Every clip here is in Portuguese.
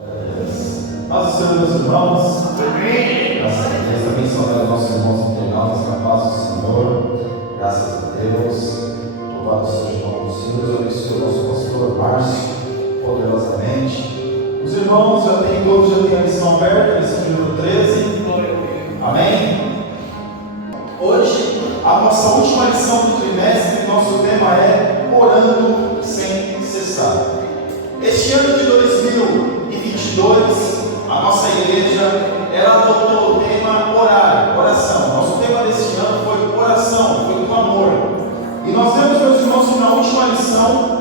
Paz do Senhor, meus irmãos. Amém. Graças a Deus, também saudar os nossos irmãos internautas na paz do Senhor. Graças a Deus. Louvado seja o nome do Senhor. Deus abençoe o nosso pastor Márcio poderosamente. Os irmãos já têm a lição aberta, a lição de número 13. Amém. Hoje, a nossa última lição do trimestre, nosso tema é Orando sem cessar. Este ano de 2022, a nossa igreja, ela adotou o tema orar, oração. Nosso tema deste ano foi oração, foi clamor. E nós vemos, meus irmãos, que na última lição,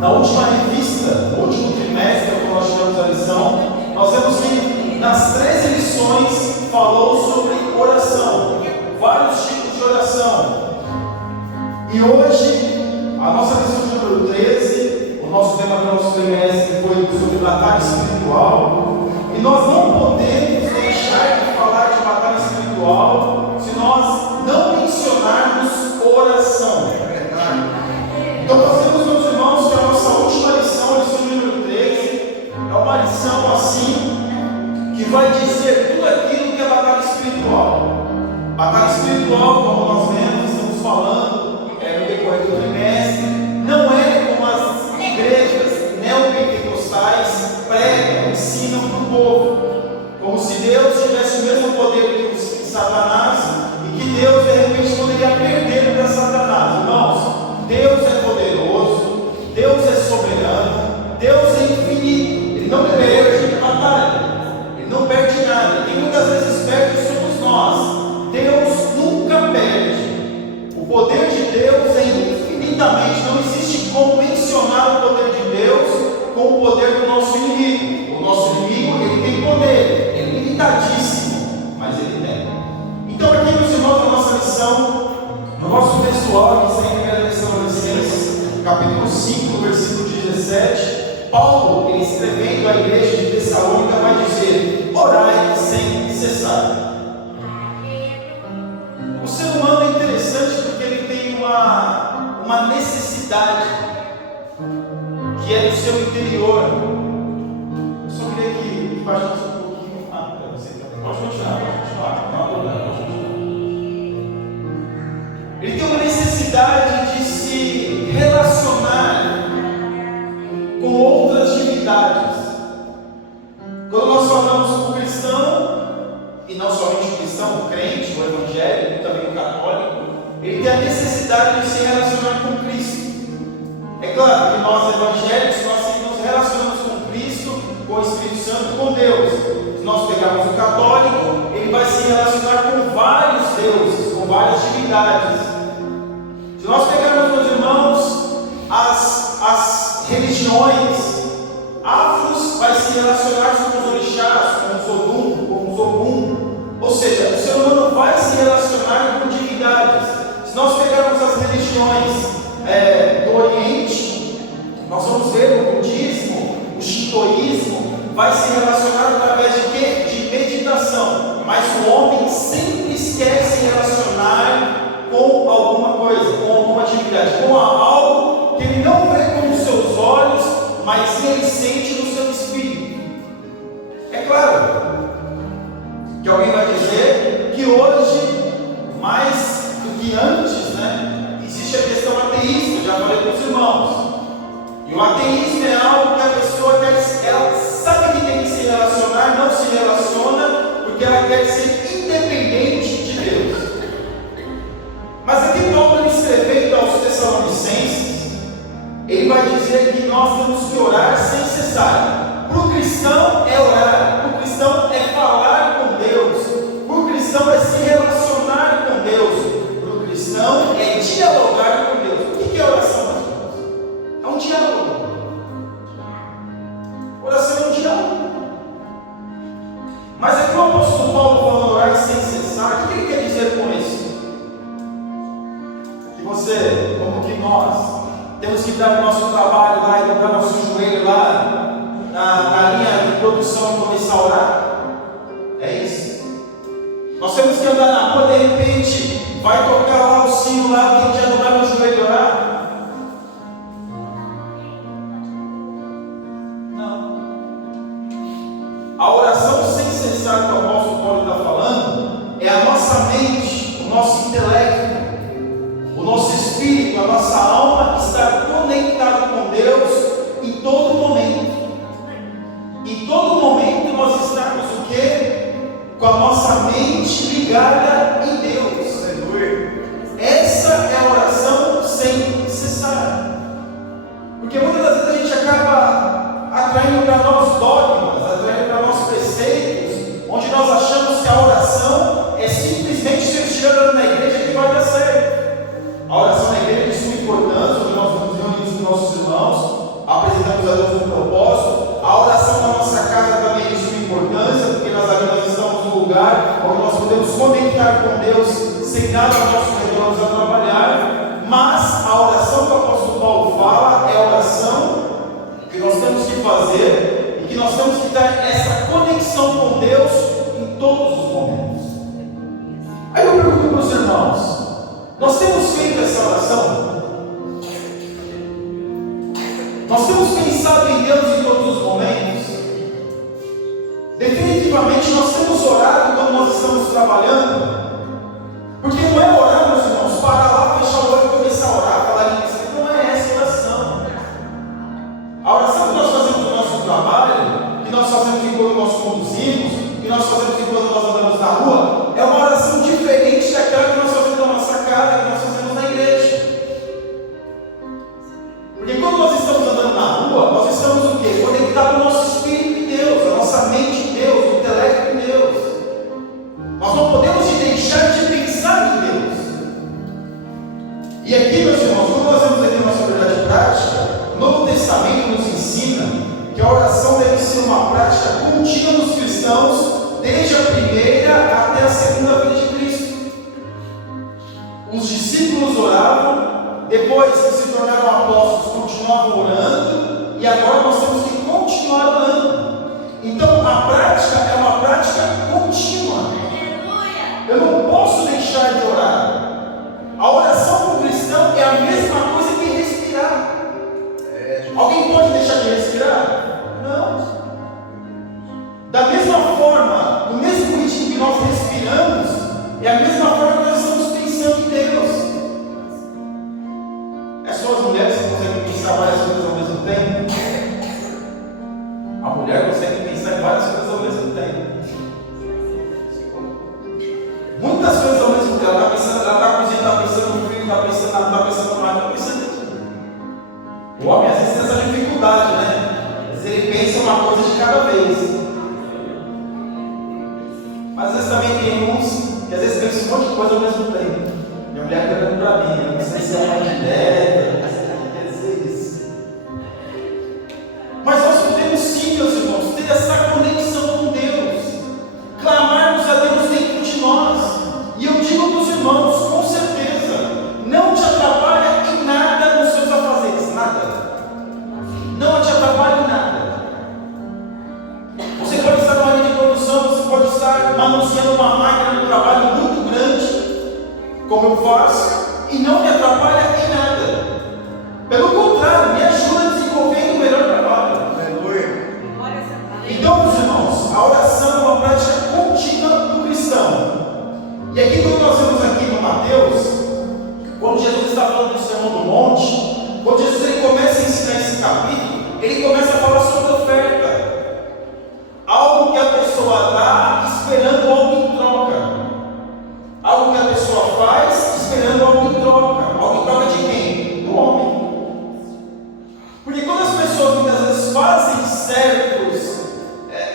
na última revista, no último trimestre, quando nós tivemos a lição, nós vemos que nas 13 lições falou sobre oração, vários tipos de oração. E hoje, a nossa lição de número 13, o nosso tema do nosso trimestre foi sobre batalha espiritual. E nós não podemos deixar de falar de batalha espiritual se nós não mencionarmos oração. Então nós temos, meus irmãos, que a nossa última lição, a lição número 13, é uma lição assim, que vai dizer tudo aquilo que é batalha espiritual. Batalha espiritual, como nós vemos, estamos falando no decorrer do trimestre, não é como as igrejas neopentecostais pregam, ensinam para o povo, como se Deus tivesse o mesmo poder que Satanás e que Deus de repente poderia perder para Satanás. Irmãos, Deus é poderoso, Deus é soberano, Deus é infinito, Ele não perde batalha, Ele não perde nada. Quem muitas vezes perde somos nós. Deus nunca perde. O poder de Deus é infinitamente, não existe como mencionar o poder de Deus com o poder do nosso inimigo. O nosso inimigo, ele tem poder, ele é limitadíssimo, mas ele tem. Então aqui, meus irmãos, na nossa lição, no nosso textual, que está em 1 Tessalonicenses, capítulo 5, versículo 17, Paulo, ele escrevendo à igreja de Tessalônica, vai dizer: orai sem cessar. O ser humano é interessante porque ele tem uma necessidade que é do seu interior. Eu só queria que baixasse um pouquinho. Pode continuar, não há problema, pode continuar. Ele tem uma necessidade de se relacionar com outras divindades. Quando nós falamos com o cristão, e não somente o cristão, o crente, o evangélico, também o católico, ele tem a necessidade de se relacionar com Cristo. É claro que nós evangélicos, nós sempre nos relacionamos com Cristo, com o Espírito Santo, com Deus. Se nós pegarmos o católico, ele vai se relacionar com vários deuses, com várias divindades. Se nós pegarmos, meus irmãos, as religiões, Afros vai se relacionar com os orixás, com os Odum, com os Ogum. Ou seja, o ser humano vai se relacionar com divindades. Se nós pegarmos as religiões do Oriente, nós vamos ver o budismo, o shintoísmo, vai se relacionar através de quê? De meditação. Mas o homem sempre quer se relacionar com alguma coisa, com alguma atividade, com algo que ele não vê com os seus olhos, mas ele sente no seu espírito. É claro que alguém vai dizer que hoje, mais do que antes, existe a questão ateísta, já falei para os irmãos. E o ateísmo é algo que a pessoa ela sabe que tem que se relacionar, não se relaciona, porque ela quer ser independente de Deus. Mas aqui Paulo, escrevendo aos Tessalonicenses, ele vai dizer que nós temos que orar sem cessar. Para o cristão é orar, para o cristão é falar com Deus, para o cristão é se relacionar com Deus, para o cristão é dialogar com Deus. O que é oração, meus irmãos? É um diálogo. Oração é um diálogo. Mas aqui o apóstolo Paulo falando orar sem cessar, o que ele quer dizer com isso? Que você, como que nós, temos que dar o nosso trabalho lá e dobrar nosso joelho lá na linha de produção e começar a orar? É isso. Nós temos que andar na rua, de repente vai tocar lá o sino lá, tem que já dobrar no joelho e orar? Não. é a nossa mente, o nosso intelecto, o nosso espírito, a nossa alma estar conectado com Deus em todo momento. Em todo momento nós estamos o quê? Com a nossa mente ligada em Deus. Essa é a oração sem cessar. Porque muitas das vezes a gente acaba atraindo para nós dogmas, atraindo para nós preceitos, onde nós achamos que a oração é simplesmente se eu estiver orando na igreja que vai dar certo. A oração na igreja tem sua importância, onde nós nos reunimos com nossos irmãos, apresentamos a Deus um propósito. A oração na nossa casa também tem sua importância, porque nós estamos num lugar onde nós podemos conectar com Deus sem nada ao nosso redor nos atrapalhar. Mas a oração que o apóstolo Paulo fala é a oração que nós temos que fazer e que nós temos que ter essa conexão com Deus em todos os momentos. Aí eu pergunto para os irmãos: nós temos feito essa oração? Nós temos pensado em Deus em todos os momentos? Definitivamente nós temos orado quando nós estamos trabalhando? Porque não é orar, meus irmãos, parar lá, fechar o olho e começar a orar, falar em isso. Não é essa oração. A oração que nós fazemos no nosso trabalho, que nós fazemos enquanto nós conduzimos, que nós fazemos enquanto nós andamos na rua, é uma oração diferente daquela que nós fazemos na nossa casa, que nós fazemos na igreja. Porque quando nós estamos andando na rua, nós estamos o quê? Conectados ao nosso espírito em Deus, a nossa mente em Deus, o intelecto em Deus. Nós não podemos deixar de pensar em Deus. E aqui, meus irmãos, quando nós vamos aqui a nossa verdade prática, o Novo Testamento nos ensina que a oração deve ser uma prática contínua dos cristãos, desde a primeira até a segunda vinda de Cristo. Os discípulos oravam, depois que se tornaram apóstolos, continuavam orando, e agora nós temos que continuar orando. Então a prática é uma prática contínua. Eu não posso deixar de orar. A oração para o cristão é a mesma coisa que respirar. Alguém pode deixar de respirar? Não. Da mesma forma, no mesmo ritmo que nós respiramos, é a mesma forma que nós estamos pensando em Deus. É só as mulheres que conseguem pensar várias coisas ao mesmo tempo? A mulher consegue pensar em várias coisas ao mesmo tempo. Muitas coisas ao mesmo tempo. Ela está pensando, ela está cozinhando, está pensando no filho, está pensando nada, está pensando no mar, está pensando em tudo. O homem às vezes tem essa dificuldade, né? Às vezes ele pensa uma coisa de cada vez. Mas às vezes também tem uns que às vezes pensam um monte de coisa ao mesmo tempo. Minha mulher está olhando para mim, eu não sei se é uma direta, não sei o que quer dizer isso. Mas nós podemos sim, meus irmãos, ter essa conexão com Deus, clamarmos a Deus dentro de nós. E eu digo para os irmãos, com certeza, não te atrapalha em nada nos seus afazeres, nada. Não te atrapalha em nada. Você pode estar numa linha de produção, você pode estar manuseando uma máquina de trabalho muito grande, como eu faço, e não me atrapalha em nada. Pelo contrário, me ajuda a desenvolver o melhor trabalho. Então, meus irmãos, a oração é uma prática contínua do cristão. E aqui, quando nós vemos aqui no Mateus, quando Jesus está falando do Sermão do Monte, quando Jesus ele começa a ensinar esse capítulo, ele começa a falar sobre oferta. Algo que a pessoa dá esperando algo em troca. Algo que a pessoa faz esperando algo em troca. Algo em troca de quem? Do homem. Porque quando as pessoas muitas vezes fazem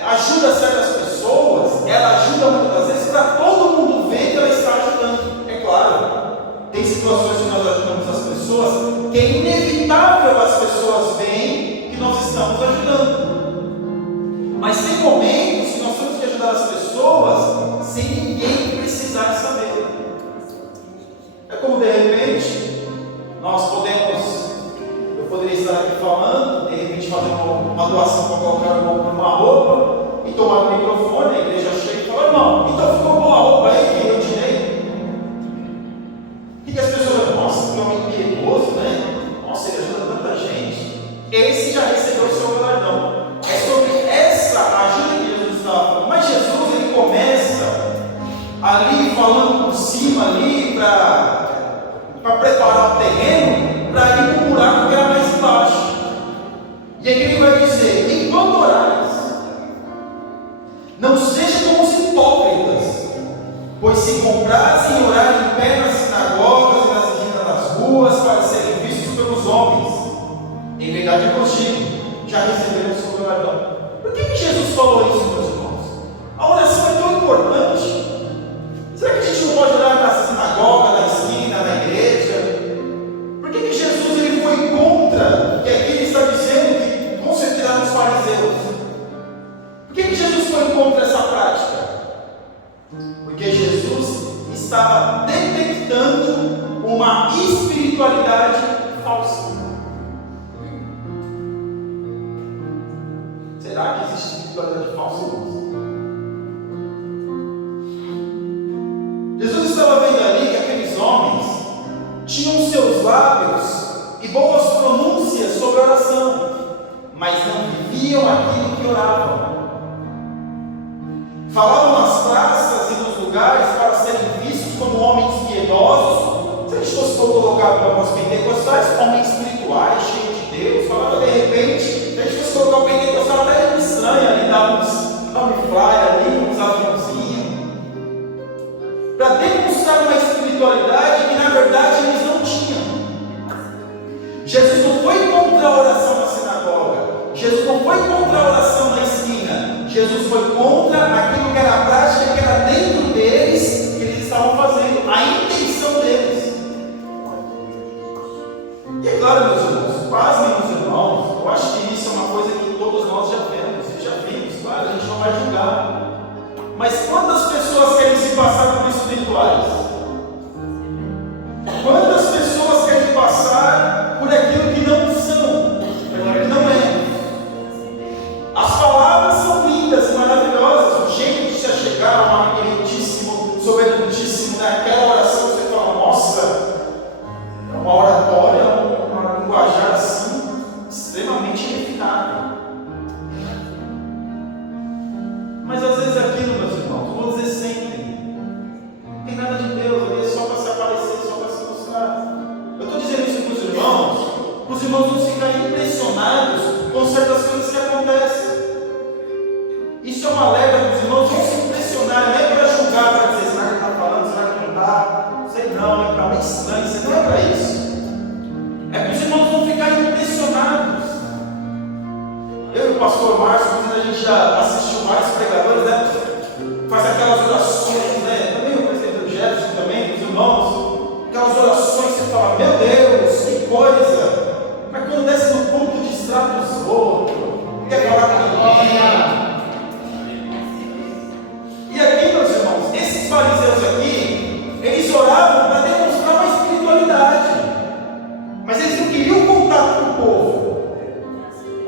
ajuda certas pessoas, ela ajuda muitas vezes para todo mundo ver que ela está ajudando. É claro, tem situações que nós ajudamos as pessoas que é inevitável as pessoas verem que nós estamos ajudando. Mas tem momentos que nós temos que ajudar as pessoas sem ninguém precisar saber. É como de repente nós eu poderia estar aqui falando, de repente fazer uma doação para colocar uma roupa e tomar o microfone, a igreja chega e fala: irmão, então ficou boa a roupa aí que eu tirei. E que as pessoas falam: nossa, que homem perigoso, né? Nossa, ele ajuda tanta gente. Esse já recebeu o seu galardão. É sobre essa ajuda que Jesus estava falando. Mas Jesus ele começa ali verdade eu consigo, já receberemos sobre o galardão. Por que Jesus falou isso, meus irmãos? A oração é tão importante. Será que a gente não pode orar na sinagoga, na esquina, na igreja? Por que Jesus ele foi contra, e aqui ele está dizendo que com certeza eram os fariseus? Por que Jesus foi contra essa prática? Porque Jesus estava detectando uma espiritualidade falsa. Será que existe espiritualidade falsa, irmãos? Jesus estava vendo ali que aqueles homens tinham seus lábios e boas pronúncias sobre a oração, mas não viviam aquilo que oravam. Falavam nas praças e nos lugares para serem vistos como homens piedosos. Se a gente fosse colocar algumas pentecostais, homens espirituais, cheios de Deus, falava de repente, se a gente fosse colocar o pentecostal até estranho ali, dava uns camuflage ali, uns aviãozinhos, para demonstrar uma espiritualidade que na verdade eles não tinham. Jesus não foi contra a oração na sinagoga, Jesus não foi contra a oração na esquina, Jesus foi contra aquilo que era a prática, que era dentro deles, que eles estavam fazendo, a intenção deles. E é claro, meus irmãos, pasmem meus irmãos, eu acho que isso é uma coisa que todos nós já vimos, claro, a gente não vai julgar. Mas quantas pessoas querem se passar por espirituais? Quantas pessoas querem passar por aquilo que não são, que não é? As palavras são lindas e maravilhosas, o jeito de se achegar ao magnificíssimo, soberantíssimo, naquela oração você fala, nossa, é uma oratória, uma linguajar assim, extremamente refinada. Mas às vezes aquilo, meus irmãos, vou dizer sempre, não tem nada de Deus, ali é só para se aparecer, só para se mostrar. Eu estou dizendo isso para os irmãos não ficarem impressionados com certas coisas que acontecem. Isso é um alerta para os irmãos não se impressionarem, não é para julgar, para dizer, será que está falando, será que não está? Não sei não, está meio estranho, isso não é para isso. É para os irmãos não ficarem impressionados. Eu e o pastor Márcio, a gente já assistiu vários pregadores, né? Faz aquelas orações, né? Também o presidente Jefferson também, os irmãos, aquelas orações que você fala, meu Deus, que coisa! Mas quando desce no ponto de distrato os outros, quer falar com ninguém. E aqui, meus irmãos, esses fariseus aqui, eles oravam para demonstrar uma espiritualidade, mas eles não queriam contato com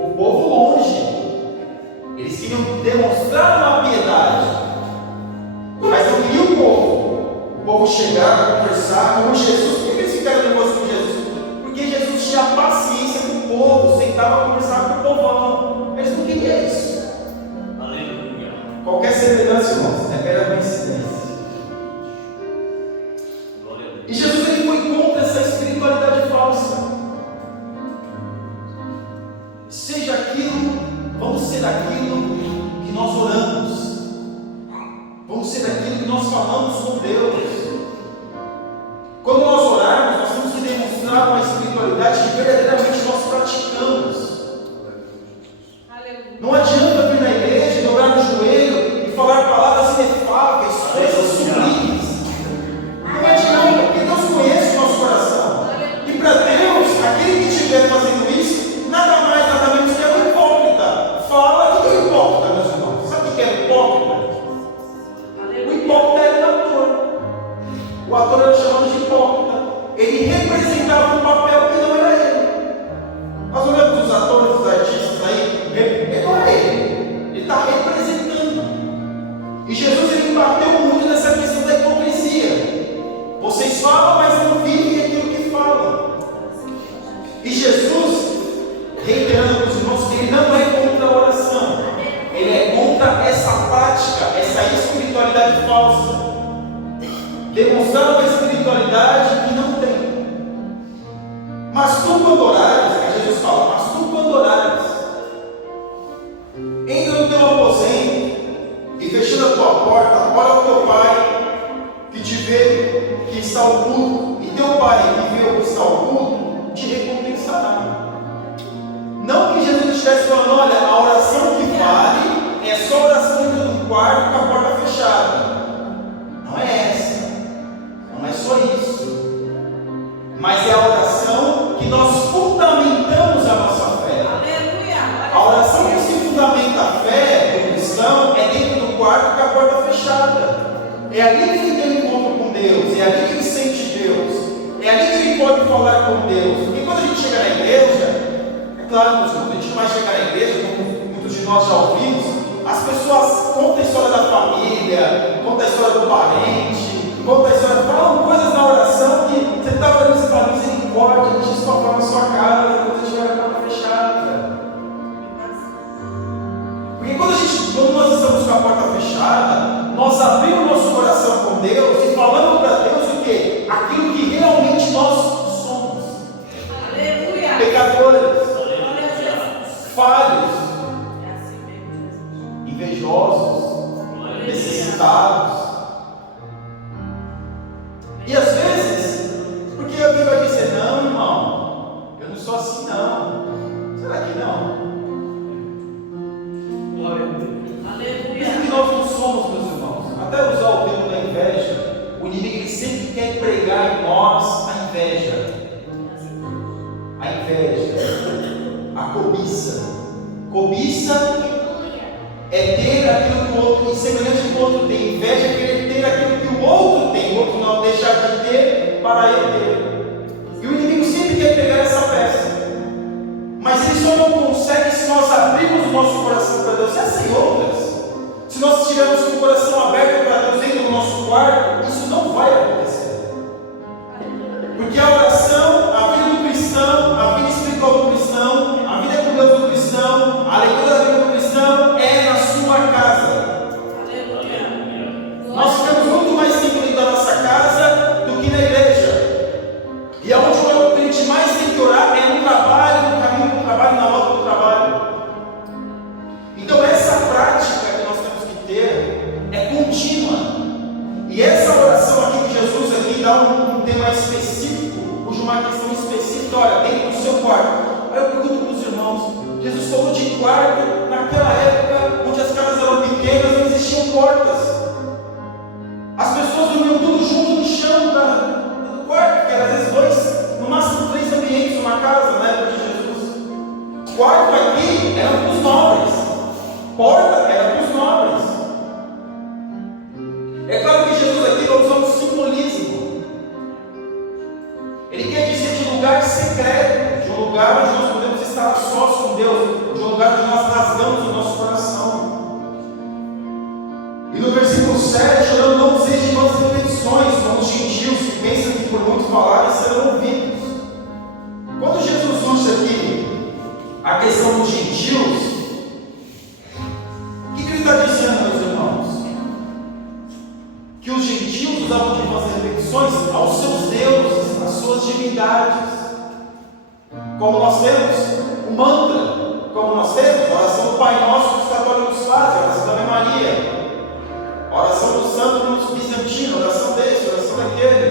o povo longe. Eles queriam demonstrar uma piedade, mas não queriam o povo chegar, conversar com Jesus. Por que eles ficaram nervosos com Jesus? Porque Jesus tinha paciência com o povo, sentava a conversar com o povão. Eles não queriam isso. Aleluia. Qualquer semelhança, irmãos, é mera coincidência. E Jesus ele foi contra essa espiritualidade falsa. Seja aquilo, vamos ser aquilo que nós oramos, vamos ser aquilo que nós falamos com Deus. Quando nós orarmos, nós temos que demonstrar uma espiritualidade que verdadeiramente nós praticamos. Não adianta vir na igreja, dobrar no joelho e falar palavras inefáveis, coisas sublimes. Não adianta, porque Deus conhece o nosso coração. E para Deus, aquele que estiver fazendo isso, nada mais, nada menos que é um hipócrita. Fala que é um hipócrita, meus irmãos. Sabe o que é hipócrita? O hipócrita era o ator. O ator era chamado de hipócrita. Ele representava um papel que não era ele. Nós olhamos os atores, os artistas aí, não é ele. Ele está representando. E Jesus ele bateu muito nessa questão da hipocrisia. Vocês falam, mas não vivem aquilo que falam. E Jesus, reiterando para os irmãos, ele não é contra a oração, ele é contra essa prática, essa espiritualidade falsa, demonstrar uma espiritualidade que não tem. Mas tu quando orares, Jesus fala, mas tu quando orares, entra no teu aposento e fechando a tua porta, ora ao teu Pai que te vê, que está oculto, e teu Pai que vê o que está oculto te recompensará. estivesse falando, olha, a oração que vale é só a oração dentro do quarto com a porta fechada. Não é essa. Não é só isso. Mas é a oração que nós fundamentamos a nossa fé. A oração que se fundamenta a fé do cristão é dentro do quarto com a porta fechada. É ali que ele tem um encontro com Deus. É ali que ele sente Deus. É ali que ele pode falar com Deus. Porque quando a gente chega na igreja, é claro, meus irmãos, a gente não vai chegar na igreja, como muitos de nós já ouvimos, as pessoas contam a história da família, contam a história do parente, contam a história, falam coisas na oração que você está orando e fala, misericórdia, deixa isso falar na sua casa, quando tiver a porta fechada. Porque quando nós estamos com a porta fechada, nós abrimos nosso coração com Deus e falamos para Deus o quê? Aquilo que realmente nós somos. Aleluia. Pecadores, falhos, invejosos, necessitados. E às vezes, porque alguém vai dizer, não, irmão, eu não sou assim não. Será que não? Mesmo que nós não somos, meus irmãos, até usar o termo da inveja, o inimigo ele sempre quer pregar em nós a inveja. A inveja, a cobiça. Cobiça é ter aquilo que o outro, semelhante que o outro tem. Inveja é querer ter aquilo que o outro tem, o outro não deixar de ter para ele ter. E o inimigo sempre quer pegar essa peça. Mas ele só não consegue se nós abrirmos o nosso coração para Deus. Essas e outras. Se nós estivermos com o coração aberto para Deus dentro do nosso quarto, isso não vai acontecer. Porque a oração, a vida do cristão, a vida espiritual do cristão, a vida com Deus do cristão, a leitura da Bíblia do cristão é na sua casa. Nós ficamos muito mais tempo dentro da nossa casa do que na igreja. E aonde o crente mais tem que orar é no trabalho, no caminho do trabalho, na volta do trabalho. Então essa prática que nós temos que ter é contínua. E essa oração aqui que Jesus aqui dá um tema específico, cuja uma questão específica, olha, dentro do seu quarto. Aí eu pergunto para os irmãos, Jesus falou de quarto naquela época onde as casas eram pequenas, não existiam portas. As pessoas dormiam tudo junto no chão do quarto, que era às vezes 2, no máximo 3 ambientes numa casa na época de Jesus. Quarto aqui era para os nobres, porta era para os nobres. É claro que Jesus aqui está usando um simbolismo. Ele quer dizer de um lugar secreto, de um lugar onde nós podemos estar a sós com Deus, de um lugar onde nós rasgamos o nosso coração. E no versículo 7, orando não useis de vãs repetições, como os gentios que pensam que por muito falarem serão ouvidos. Quando Jesus usa aqui a questão dos gentios, o que ele está dizendo, meus irmãos? Que os gentios usavam de vãs repetições aos seus deuses, às suas divindades. Como nós temos o mantra, como nós temos a oração do Pai Nosso que os católicos fazem, a oração da Ave Maria. A oração do santo bizantino, a oração desse, a oração daquele.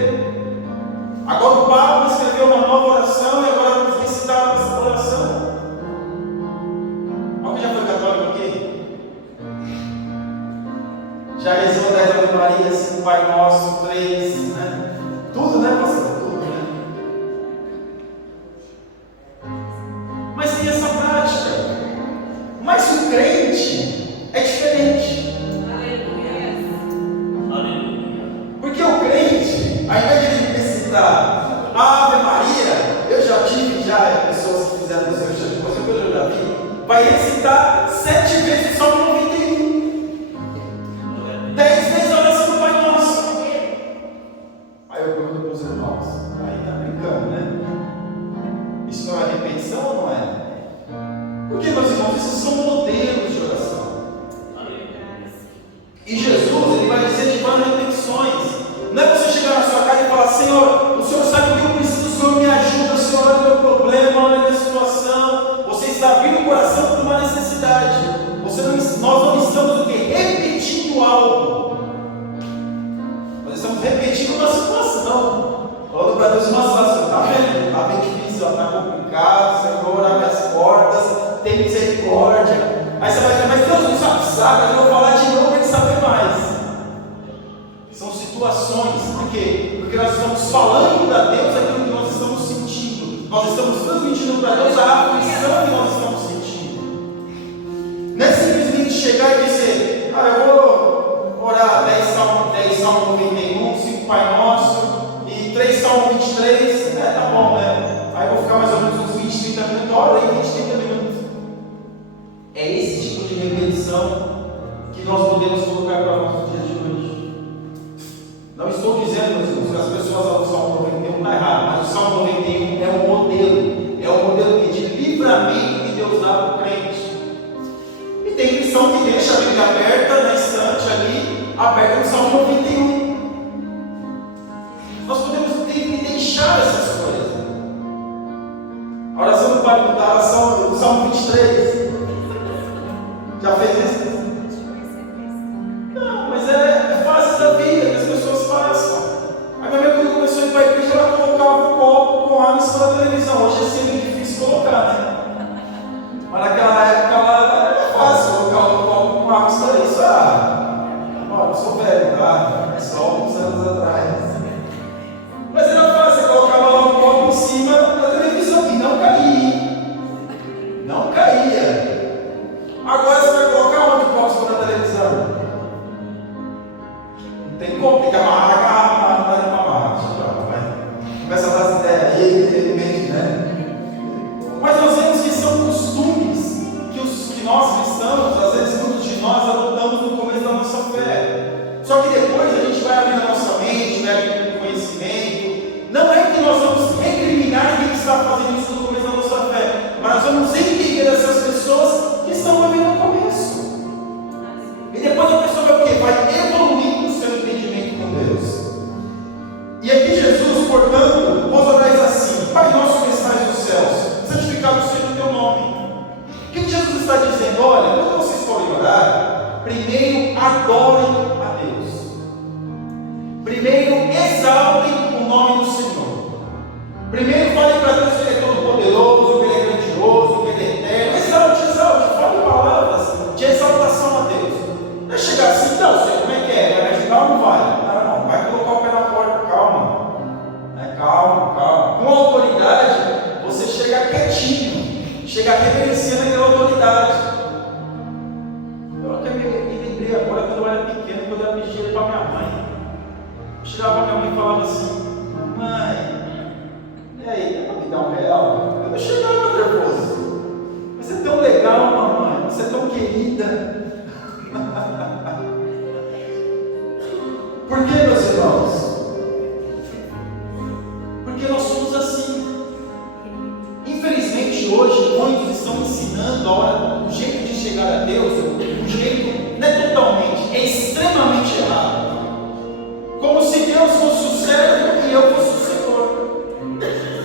Agora o Papa escreveu uma nova oração e agora vamos recitar essa oração. Alguém já foi católico aqui? Já rezou 10 Ave Marias, o Pai Nosso, 3, né? Tudo, né, pastor? Tudo, né? Mas tem essa prática. Mas o crente é diferente. Porque o crente, ao invés de ele recitar a Ave Maria, eu já tive pessoas que fizeram isso, depois eu já vi, vai recitar 7 vezes só no 91. 10 vezes a oração do Pai Nosso. Aí eu pergunto para os irmãos, aí está brincando, né? Isso não é repetição ou não é? Porque, meus irmãos, esses são modelos de oração. E Jesus, ele vai dizer de várias repetições. Não é você chegar na sua casa e falar, Senhor, o Senhor sabe o que eu preciso, o Senhor me ajuda, o Senhor olha o meu problema, olha a minha situação. Você está abrindo o coração por uma necessidade. Nós não estamos o quê? Repetindo algo. Nós estamos repetindo uma situação. Falando para Deus uma situação, está vendo? Está bem difícil, está complicado, Senhor, abre as portas, tem misericórdia. sabe, mas eu vou falar de novo para ele saber mais. São situações, por quê? Porque nós estamos falando para Deus aquilo que nós estamos sentindo. Nós estamos transmitindo para Deus a aflição que nós estamos sentindo. Não é simplesmente chegar e dizer, eu vou orar 10 Salmo 91, 5 Pai Nosso e 3 Salmo 23, tá bom, né? Aí eu vou ficar mais ou menos uns 20, 30 minutos, ora aí 20, 30 minutos. É esse tipo de repetição que nós podemos colocar para o nosso dia de hoje. Não estou dizendo, meus irmãos, que as pessoas do Salmo 91 está errado, mas o Salmo 91 é um modelo de livramento que Deus dá para o crente. E tem cristão que deixa a Bíblia aberta na estante ali, aberta no Salmo 91. Nós podemos ter que deixar essas coisas. A oração do Pai da oração do Salmo 23. Já fez isso? Não, mas é fase da vida que as pessoas passam. A minha mãe, quando começou a ir para a igreja, ela colocava um copo com água em cima da televisão. Hoje é sempre difícil colocar, né? Mas naquela época ela era fácil colocar um copo com água em cima da televisão. Eu sou velho, tá? É só uns anos atrás. Mas era fácil, você colocava lá um copo em cima da televisão e não caía. Não caía. Agora você vai colocar onde o copo na televisão? Não tem como, tem que amarrar a garrafa, não dá para amarrar. Começa a dar as ideias aí, de repente, né? Mas nós vemos que são costumes que nós cristãos, às vezes muitos de nós adotamos no começo da nossa fé. Só que depois a gente vai abrindo a nossa mente, vai abrindo o conhecimento. Não é que nós vamos recriminar quem está fazendo isso no começo da nossa fé, mas nós vamos entender essas pessoas que estão vivendo no começo. E depois a pessoa vai o quê? Vai evoluir no seu entendimento com Deus. E aqui Jesus, portanto, vos orais assim: Pai nosso que estais nos céus, santificado seja o teu nome. O que Jesus está dizendo? Olha, quando vocês forem orar, primeiro adorem a Deus. Primeiro exaltem o nome do Senhor. Primeiro falem para Deus que Ele é todo poderoso, que Ele é grandioso, que Ele é eterno. Exalte, fale palavras de exaltação a Deus. Não é chegar assim, não, Senhor, como é que é? Vai me ajudar ou não vai? Não, vai colocar o pé na porta, calma. Calma. Com autoridade, você chega quietinho, chega reverenciando aquela autoridade. Eu até me lembrei agora quando eu era pequeno, quando eu pedia para minha mãe. Eu chegava para minha mãe e falava assim: mãe, e aí, dá para me dar R$1? Eu não chegava nervoso. Você é tão legal, mamãe, você é tão querida. Por que, meus irmãos? Porque nós somos assim. Infelizmente hoje muitos estão ensinando o jeito de chegar a Deus, o jeito não é totalmente, é extremamente errado. Como se Deus fosse o servo e eu fosse o Senhor.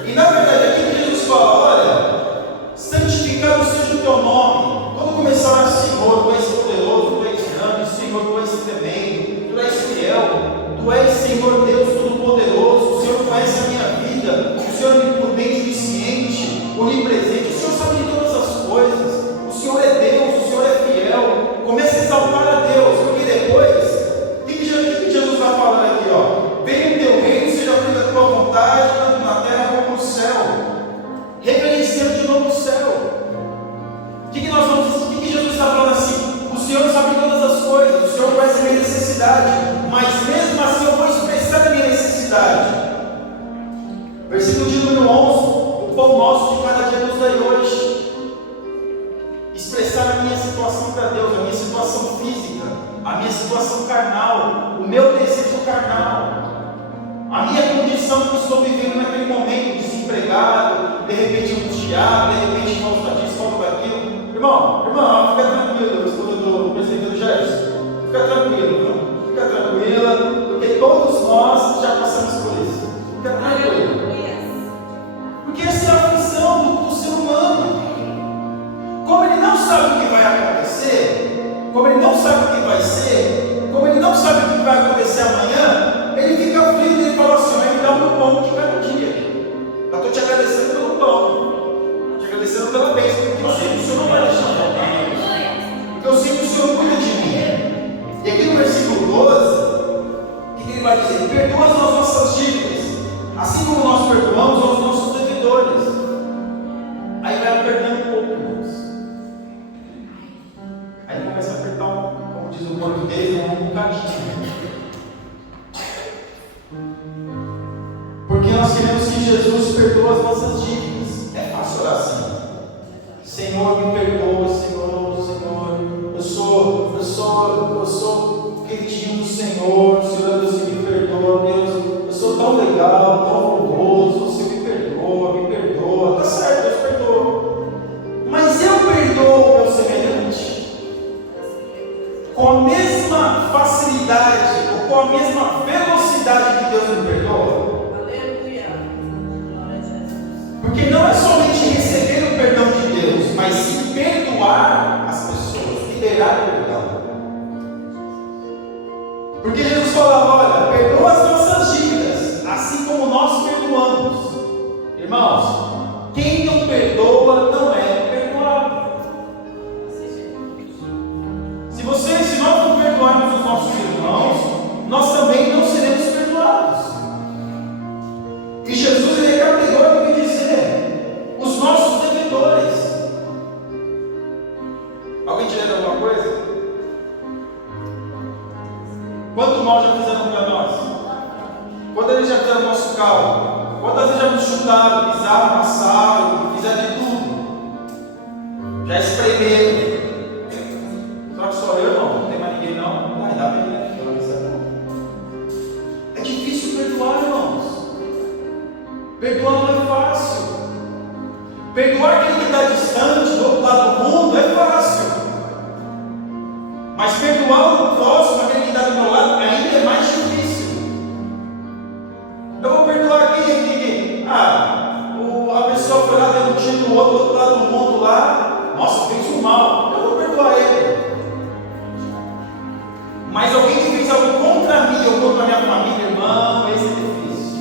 E na verdade aqui Jesus fala: olha, santificado seja o teu nome. Quando começar a orar: Senhor, tu és poderoso, tu és grande, Senhor, tu és tremendo, tu és fiel, tu és, Senhor Deus Todo-Poderoso, o Senhor conhece a minha vida, o Senhor é onipotente, onisciente, onipresente, o Senhor sabe de todas as coisas, o Senhor é Deus, o Senhor é fiel. Comece a exaltar a Deus, porque depois, o que Jesus vai falar aqui? Venha o teu reino, seja feita a tua vontade, tanto na terra como no céu. Reverenciando de novo o céu. O que Jesus está falando assim? O Senhor sabe todas as coisas, o Senhor conhece a minha necessidade, mas mesmo assim eu vou expressar a minha necessidade. Versículo de número 11: o pão nosso de cada dia nos dai hoje. Expressar a minha situação para Deus, a minha situação física, a minha situação carnal, o meu desejo carnal, a minha condição que estou vivendo naquele momento, desempregado, de repente angustiado, de repente falta disso, falta daquilo. Irmão, fica tranquilo, escuta do presbítero Jefferson, fica tranquila, porque todos nós já passamos por isso. Fica tranquilo. Porque essa é a aflição do ser humano. Como ele não sabe o que vai acontecer, como ele não sabe o que vai ser, como ele não sabe o que vai acontecer amanhã, ele fica aflito e ele fala assim: vai me dar um pão de cada dia. Eu estou te agradecendo pelo pão, te agradecendo pela bênção, porque eu sei que o Senhor não vai deixar faltar. vossas dívidas. É fácil orar assim. Senhor, me perdoa, Senhor, eu sou queridinho do Senhor, Deus, me perdoa, Deus, eu sou tão legal, tão bondoso, você me perdoa, tá certo, Deus perdoa, mas eu perdoo o meu semelhante, com a mesma facilidade, ou com a mesma velocidade que Deus me perdoa? Porque não é somente receber o perdão de Deus, mas sim perdoar as pessoas, liberar o perdão. Porque Jesus falava, olha, perdoa as nossas dívidas, assim como nós perdoamos. Irmãos, quem não perdoa não é perdoado. Se nós não perdoarmos os nossos irmãos, nós também não seremos perdoados. E Jesus ele é categórico em dizer, os nossos devedores. Alguém te lembra alguma coisa? Quanto mal já fizeram para nós? Quantas vezes já fizeram no nosso carro? Quantas vezes já nos chutaram, pisaram, amassaram, fizeram de tudo? Já espremeram. Só que só eu não tem mais ninguém não? Dá para ninguém. É difícil perdoar, irmãos. Perdoar não é fácil. Perdoar aquele que está distante, do outro lado do mundo, é fácil. Mas perdoar o próximo, aquele que está do meu lado, ainda é mais difícil. Eu vou perdoar aqui. A pessoa foi lá, deu um tiro no outro lado do mundo lá. Nossa, fez um mal. Eu vou perdoar ele. Mas alguém que fez algo contra mim ou contra a minha família, irmão, esse é difícil.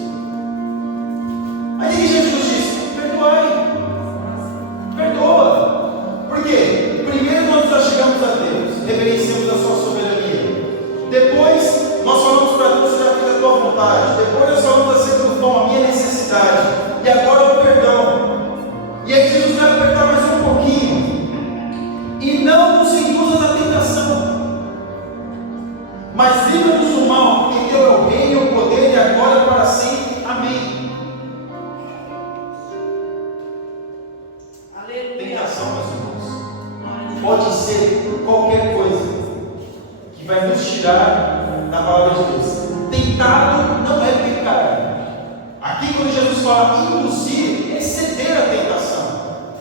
Aí Jesus disse: perdoai. Perdoa. Por quê? Primeiro nós nos achegamos a Deus, reverenciamos a sua soberania. Depois nós falamos para Deus: seja feita a tua vontade. Depois nós falamos acerca do pão, a minha necessidade. E agora o perdão. E aí Jesus vai apertar mais um pouquinho. E não nos induzas à tentação, mas livra-nos do mal, porque teu é o reino, o poder e agora para sempre. Amém. Tentação, meus irmãos, pode ser qualquer coisa que vai nos tirar da palavra de Deus. Tentado não é pecar. Aqui quando Jesus fala induzir, é ceder à tentação,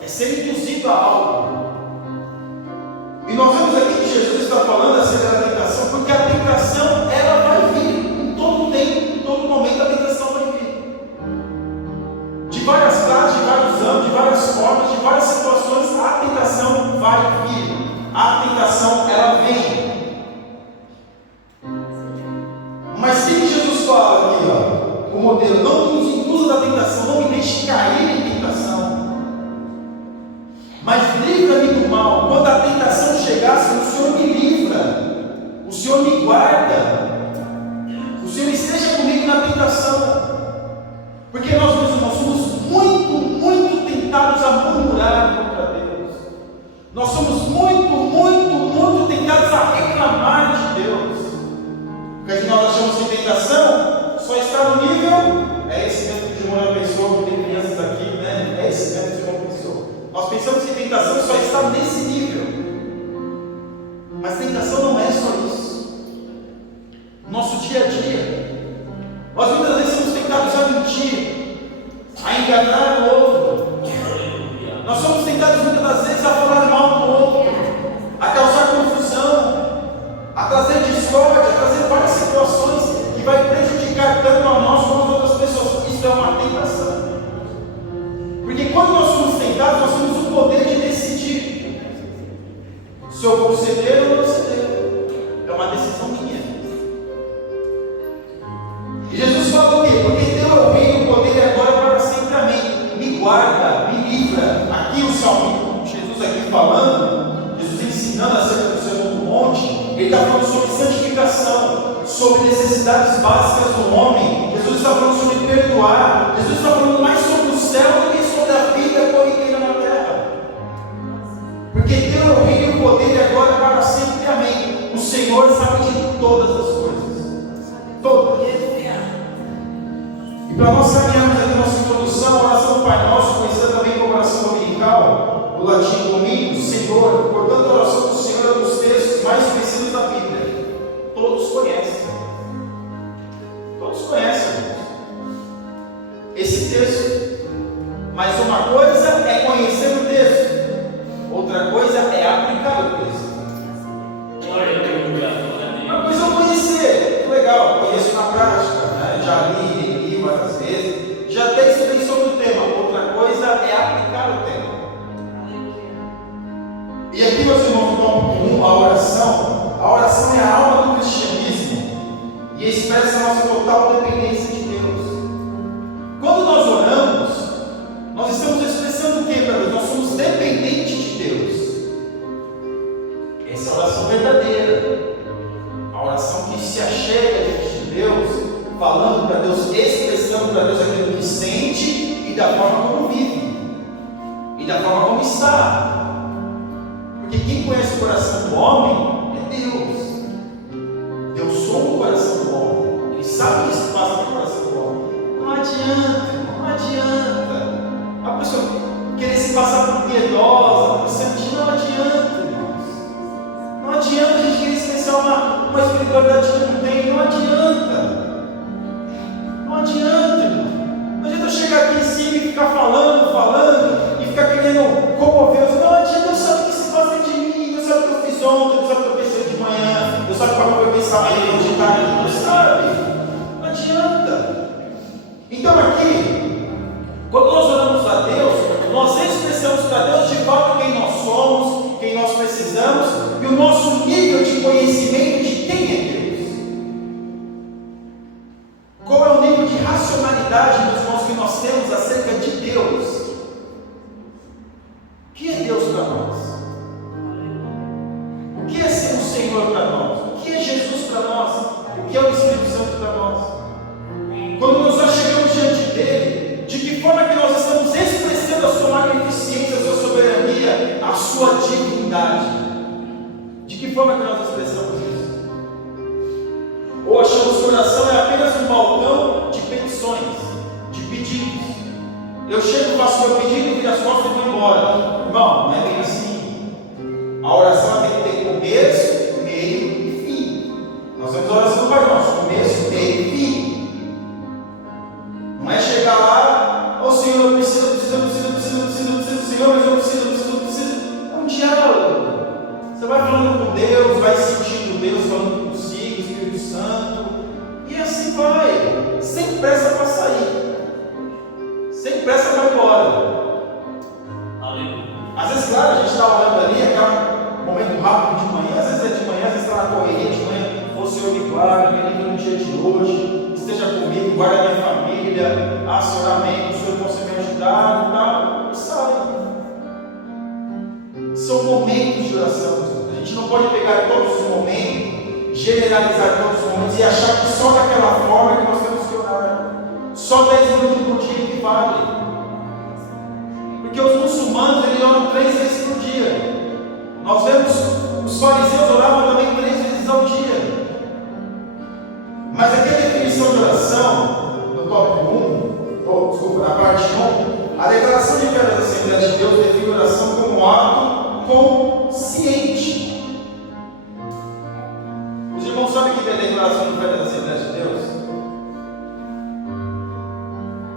é ser induzido a algo. E nós vemos aqui que Jesus está falando acerca da tentação, porque a tentação ela vai vir em todo tempo, em todo momento a tentação vai vir. De várias classes, de vários âmbitos, de várias formas, de várias situações, a tentação vai vir. A tentação ela vem. Mas o que Jesus fala aqui, ó? O modelo, não nos induza da tentação, não me deixe cair em tentação, mas livra-me do mal. Quando a tentação chegar, Senhor, o Senhor me livra, o Senhor me guarda, o Senhor esteja comigo na tentação, porque nós somos muito tentados a murmurar contra Deus, nós somos muito tentados a reclamar de Deus, porque nós achamos que tentação só está no nível, é esse mesmo que o João pensou, que tem crianças aqui, né? É esse mesmo que o João pensou. Nós pensamos que tentação só está nesse nível, mas tentação não é só isso. Nosso dia a dia, nós muitas vezes somos tentados a mentir, a enganar o outro. Nós somos tentados muitas das vezes a falar mal do outro, a causar confusão, a trazer discórdia, a trazer várias situações que vai prejudicar tanto a nós como as outras pessoas. Isso é uma tentação. Porque quando nós somos tentados, nós temos o poder de decidir se eu vou ceder ou não ceder. É uma decisão minha. E Jesus fala o quê? Porque teu é o reino, o poder e agora para sempre. Amém. Me guarda, me livra. Aqui o salmista, Jesus aqui falando, Jesus ensinando acerca do Sermão do Monte, ele está falando sobre santificação, sobre necessidades básicas do homem. Jesus está falando sobre perdoar. Jesus está falando mais sobre o céu do que sobre a vida corriqueira na terra. Porque teu é o reino e o poder e agora para sempre. Amém. O Senhor sabe de todas as coisas. Todas. E para nós caminharmos aqui a nossa introdução, a oração do Pai latim comigo, Senhor, portanto a oração do Senhor é um dos textos mais conhecidos da Bíblia. Todos conhecem. Todos conhecem, irmãos, esse texto. Mas uma coisa é conhecer o texto, outra coisa é aplicar o texto. Uma coisa é conhecer, legal, conheço na prática, né? Já li várias vezes, já até estudei sobre o tema. Outra coisa é aplicar o tema. E aqui, meus irmãos, no tópico 1, a oração é a alma do cristianismo e expressa a nossa total dependência de Deus. Quando nós oramos, nós estamos expressando o que para Deus? Nós somos dependentes de Deus. Essa é a oração verdadeira, a oração que se achega diante de Deus, falando para Deus, expressando para Deus aquilo que sente e da forma como vive, e da forma como está. Porque quem conhece o coração do homem é Deus. Deus sonda o coração do homem, Ele sabe o que se passa no coração do homem. Não adianta, não adianta a pessoa querer se passar por piedosa, por santinha, não adianta, irmãos. Não adianta a gente querer expressar uma espiritualidade que não tem, não adianta. Não adianta, irmão. Não adianta eu chegar aqui em cima e ficar falando, e ficar querendo comover os. Não adianta, Deus sabe o que se passa dentro de mim, Deus sabe o que eu fiz ontem, Deus sabe o que eu pensei de manhã, Deus sabe como eu pensar amanhã de tarde, Deus sabe. Não adianta. Então aqui, quando nós oramos a Deus, nós expressamos para Deus de fato quem nós somos, quem nós precisamos e o nosso nível de conhecimento de quem é Deus. Qual é o nível de racionalidade, meus irmãos, que nós temos acerca de Deus? O que é Deus para nós? O que é ser o Senhor para nós? O que é Jesus para nós? O que é o Espírito Santo para nós? Quando nós chegamos diante dele, de que forma que nós estamos expressando a sua magnificência, a sua soberania, a sua divindade? De que forma que nós expressamos isso? Ou achamos que a oração é apenas um balcão de petições, de pedidos? Eu chego, faço meu pedido, viro as costas e vou embora. Irmão, não é bem assim. A oração tem que ter começo, meio e fim. Nós temos a oração do Pai Nosso, começo, meio e fim. Não é chegar lá, ô Senhor, eu preciso, Senhor, mas eu preciso. É um diálogo. Você vai falando com Deus, vai sentindo Deus falando consigo, Espírito Santo, e assim vai, sem pressa para sair, sem pressa para ir embora. Às vezes, claro, a gente está olhando ali, aquele momento rápido de manhã, às vezes é de manhã, às vezes está na correria de manhã, ô Senhor, me guarda, me livra no dia de hoje, esteja comigo, guarda a minha família, Senhor, amém, o Senhor possa me ajudar e tal, e sai. São momentos de oração. A gente não pode pegar todos os momentos, generalizar todos os momentos e achar que só daquela forma que nós temos que orar. Só 10 minutos por dia que vale. Porque os muçulmanos eles oram 3 vezes por dia. Nós vemos os fariseus oravam também 3 vezes ao dia. Mas aqui a definição de oração, no tópico 1, na parte 1, a declaração de fé das Assembleias de Deus define a oração como um ato consciente. Os irmãos sabem o que é a declaração de fé das Assembleias de Deus?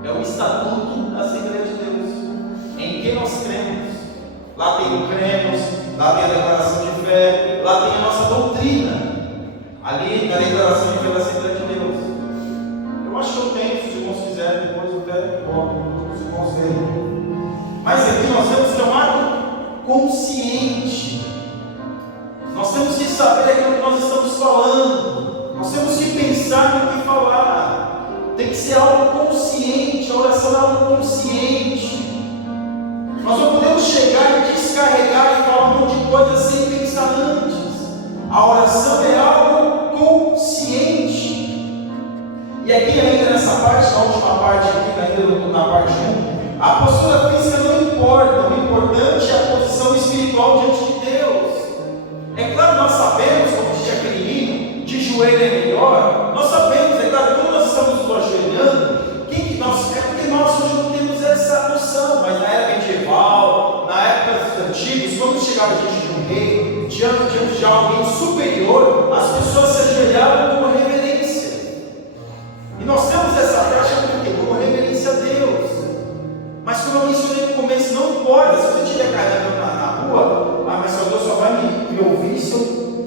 É o estatuto da Assembleia de Deus, em que nós cremos. Lá tem o cremos, lá tem a declaração de fé, lá tem a nossa doutrina. Ali na declaração de fé da Assembleia de Deus. Eu acho que eu tenho, se os irmãos quiserem, depois eu até coloco os irmãos verem. Mas aqui nós vemos que é um ato consciente. Nós temos que saber aquilo que nós estamos falando. Nós temos que pensar no que falar. Tem que ser algo consciente. A oração é algo consciente. Nós não podemos chegar e descarregar e falar um monte de coisa sem pensar antes. A oração é algo consciente. E aqui ainda nessa parte, na última parte aqui, ainda na parte 1, a postura física não importa. O importante é a posição espiritual diante de Deus. É claro, nós sabemos, como dizia aquele hino, de joelho é melhor. Nós sabemos, é claro, quando nós estamos nos ajoelhando, quem que nós, é porque nós hoje não temos essa noção, mas na era medieval, na época diante de um rei, diante de alguém superior, as pessoas se ajoelhavam com reverência. E nós temos essa prática como reverência a Deus. Mas como eu mencionei no começo, não importa se você estiver carregando na rua, mas só Deus só vai me ouvir se eu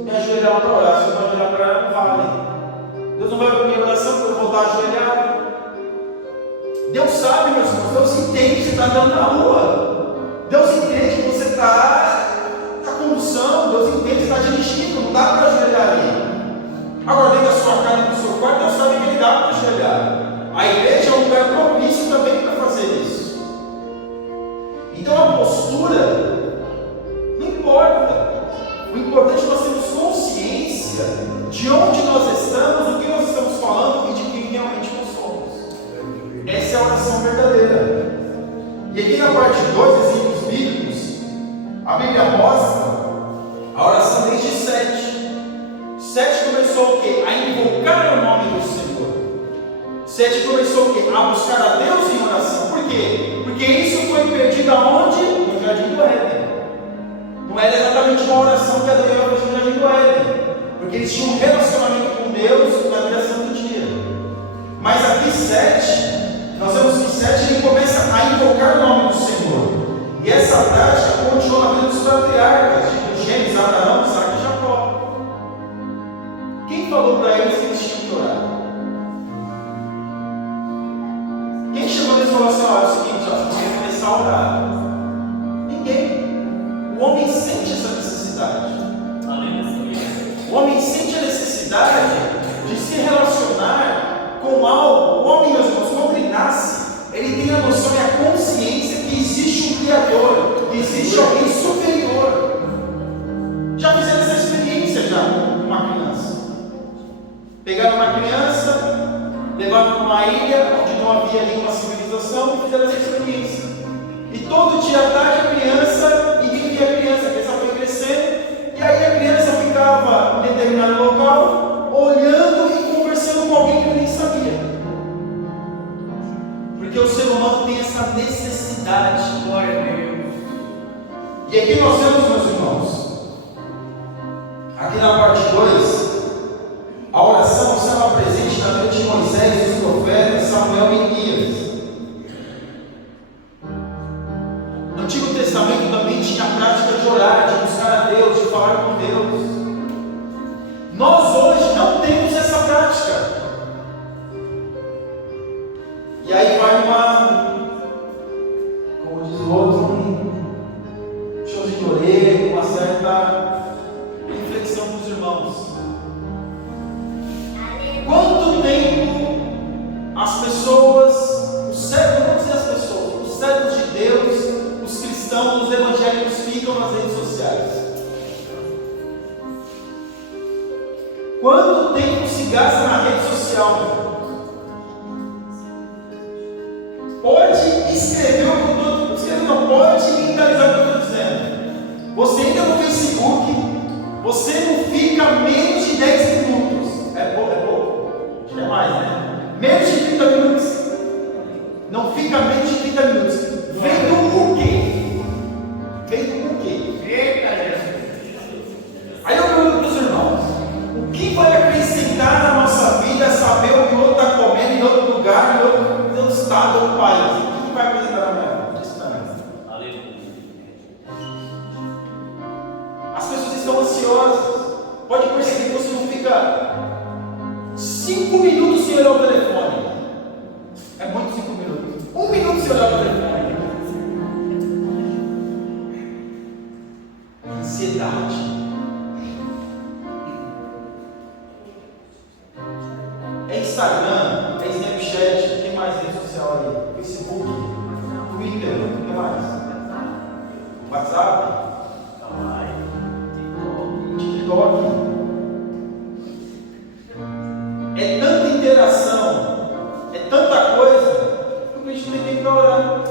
me ajoelhar para orar. Se eu não ajoelhar para orar, não vale. Deus não vai ouvir minha oração porque eu vou estar ajoelhado. Deus sabe, meus irmãos, Deus entende que você está andando na rua. Deus entende que você está na condução, Deus entende que você está dirigindo, não dá para ajoelhar ali. Agora, dentro da sua casa, do seu quarto, Deus sabe que ele dá para ajoelhar. A igreja é um lugar propício também para fazer isso. Então a postura não importa. O importante é que nós termos consciência de onde nós estamos, do que nós estamos falando e de quem realmente nós somos. Essa é a oração verdadeira. E aqui na parte 2, exemplos bíblicos, a Bíblia mostra a oração desde 7. 7 começou o quê? A invocar o nome do Senhor. 7 começou o quê? A buscar a Deus em oração. Por quê? Porque isso foi perdido aonde? No Jardim do Éden. Não era exatamente uma oração que Adão e Eva fez no Jardim do Éden, porque eles tinham um relacionamento com Deus na criação do dia. Mas aqui 7, nós vemos que 7 ele começa a invocar o nome do Senhor. E essa prática continua na vida dos patriarcas, tipo Gênesis, Abraão, Isaac e Jacó. Quem falou para eles que eles tinham que orar? Quem chegou eles e falou assim: olha, é o seguinte, você tem que começar a orar? Ninguém. O homem sente essa necessidade. O homem sente a necessidade de se relacionar com algo. O homem, meus irmãos, quando ele nasce, ele tem a noção e a consciência que existe um Criador, que existe alguém superior. Já fizeram essa experiência já com uma criança? Pegaram uma criança, levaram para uma ilha onde não havia nenhuma civilização e fizeram essa experiência. E todo dia à tarde a criança, ninguém via a criança foi crescendo, e aí a criança ficava em determinado local, olhando e conversando com alguém que ele nem sabia. Porque o ser humano tem essa necessidade. Glória a Deus. E aqui nós vemos, meus irmãos, aqui na parte 2, a oração estava presente na vida de Moisés, os profetas, Samuel e Elias. No Antigo Testamento também tinha a prática de orar, de buscar a Deus, de falar com Deus. Nós hoje não temos essa prática. E aí vai como diz o outro, um chãozinho de orelha, uma certa reflexão para os irmãos. Quanto tempo as pessoas, os servos de Deus, os cristãos, os evangélicos ficam nas redes sociais? Quanto tempo se gasta na rede social? Pode escrever o que eu estou escrevendo, não pode mentalizar o que eu estou dizendo. Você entra no Facebook, você não fica menos de 10 minutos. É pouco? Acho que é mais, né? Menos de 30 minutos. Não fica menos de 30 minutos. Vendo o quê? Vendo o quê? Eita, Jesus! Aí eu pergunto para os irmãos: o que vai acrescentar na nossa vida saber o que o outro está comendo em outro lugar, em outro estado, em outro país? O que vai acrescentar na minha vida? Aleluia. As pessoas estão ansiosas. Pode perceber que você não fica 5 minutos sem olhar o telefone. É muito 5 minutos. 1 minuto sem olhar o telefone. Ansiedade. É Instagram, é Snapchat, tem mais rede social aí? Facebook, Twitter, o que mais? WhatsApp, TikTok. É tanta interação, é tanta coisa, que a gente não tem tempo para orar.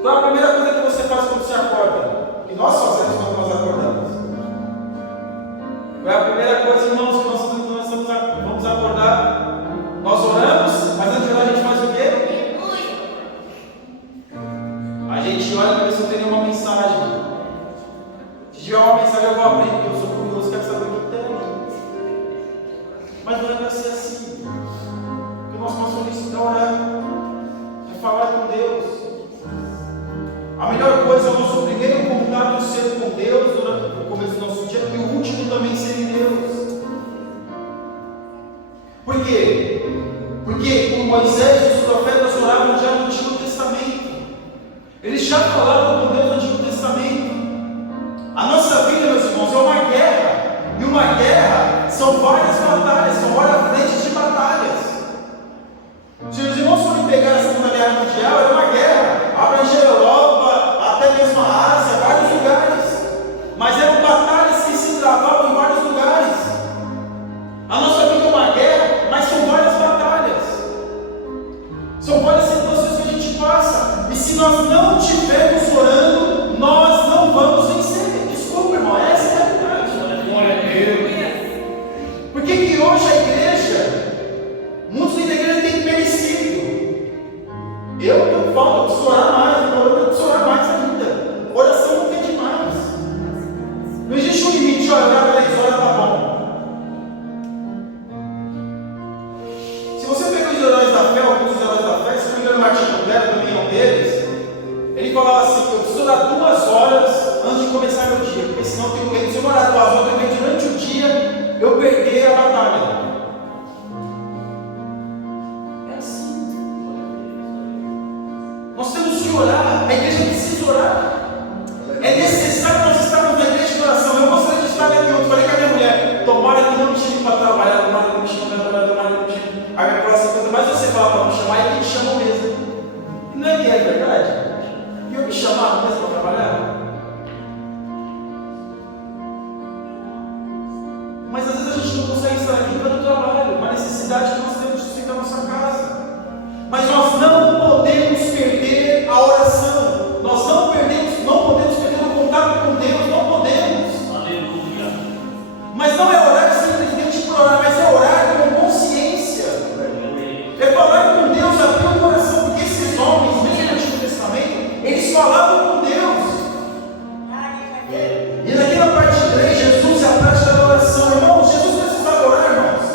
Qual é a primeira coisa que você faz quando você acorda? Que nós fazemos quando nós acordamos? tiver uma mensagem eu vou abrir, porque eu sou curioso, quero saber o que tem. Mas não é para ser assim. O que nós passamos é orar, é falar com Deus. A melhor coisa é o nosso primeiro contato ser com Deus no começo do nosso dia, e o último também ser em Deus. Por quê? Porque o Moisés e os profetas oravam já no Antigo Testamento. Eles já falavam com Deus no Antigo Testamento. A nossa vida, meus irmãos, é uma guerra. E uma guerra são várias batalhas, são várias frentes de batalhas. Se os irmãos forem pegar a Segunda Guerra Mundial, era uma guerra, abrangia a Europa, até mesmo a Ásia, vários lugares. Mas eram batalhas que se travavam em vários lugares. A nossa vida é uma guerra, mas são várias batalhas. São várias situações que a gente passa. E se nós não estivermos orando, nós não vamos vencer. Desculpa, irmão, essa é a realidade. Glória a Deus. Por que que hoje a igreja, muitos da igreja têm perecido? Eu tenho falta, eu preciso orar mais, eu preciso orar mais ainda. Oração não tem demais. Não existe um limite, olha, orar 3 horas tá bom. Se você pega os heróis da fé, alguns dos heróis da fé, se não me engano, Martinho Lutero também é um deles, ele falava assim: eu preciso orar 2 horas antes de começar meu dia, porque senão eu tenho medo, se eu orar 2 horas, eu tenho medo durante o dia eu perder a batalha. É assim. Nós temos que orar, a igreja precisa orar. É necessário nós estarmos na igreja de oração. Eu gostaria de estar aqui ontem, falei com a minha mulher: tomara que não me chame para trabalhar, tomara que não me chame para trabalhar, tomara que não me chame. A minha próxima coisa, mas você fala para me chamar, e me chamam mesmo. Não é que é verdade? E eu me chamava mesmo para trabalhar? Mas às vezes a gente não consegue estar aqui pelo trabalho, uma necessidade que nós temos de sustentar a nossa casa. Mas nós não podemos perder a oração. Nós não podemos perder o contato com Deus, não podemos. Aleluia. Mas não é orar simplesmente por orar, mas é orar com consciência. É falar com Deus, abrir o coração, porque esses homens, mesmo no Antigo Testamento, eles falavam com Deus. E naquela parte 3, Jesus é a prática da oração. Irmãos, Jesus precisava orar, irmãos.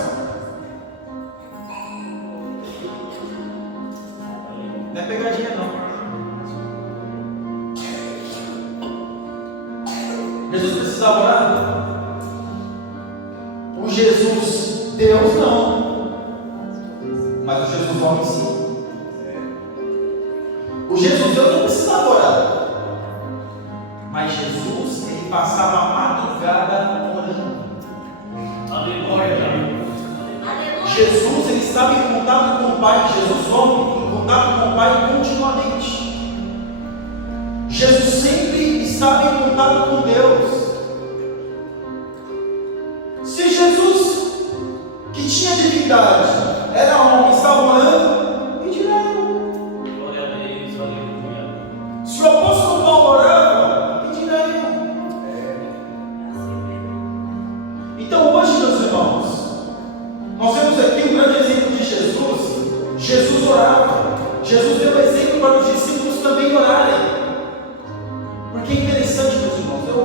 Não é pegadinha não. Jesus precisava orar? O Jesus Deus não. Mas o Jesus homem sim. O Jesus Deus não precisava orar. Mas Jesus, ele passava a madrugada orando. Aleluia. Jesus, ele estava em contato com o Pai. Jesus homem, em contato com o Pai continuamente. Jesus sempre estava em contato com Deus. Se Jesus, que tinha divindade, era homem, estava orando, que dirá eu? Glória a Deus, aleluia. Se o apóstolo Paulo orava, que dirá eu? Então hoje, meus irmãos, nós vemos aqui um grande exemplo de Jesus. Jesus orava. Jesus deu exemplo para os discípulos também orarem. Porque é interessante, meus irmãos, eu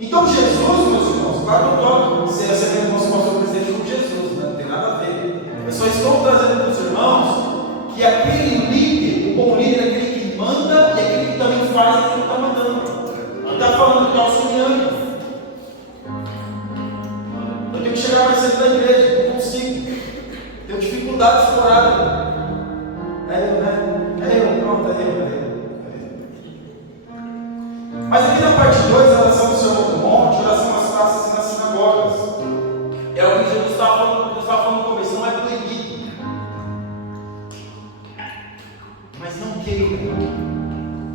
Então Jesus, meus irmãos, claro que eu estou recebendo o nosso pastor presidente como Jesus, né? Não tem nada a ver. Eu só estou trazendo para os irmãos que aquele líder, o bom líder, é aquele que manda e aquele que também faz aquilo que está mandando. Ele está falando que está auxiliando. Eu tenho que chegar mais cedo da igreja, não consigo. Tenho dificuldades por horário. Mas aqui na parte 2, a oração do Sermão do Monte, oração nas praças e nas sinagogas. É o que Jesus estava falando no começo, não é proibido. Mas não queira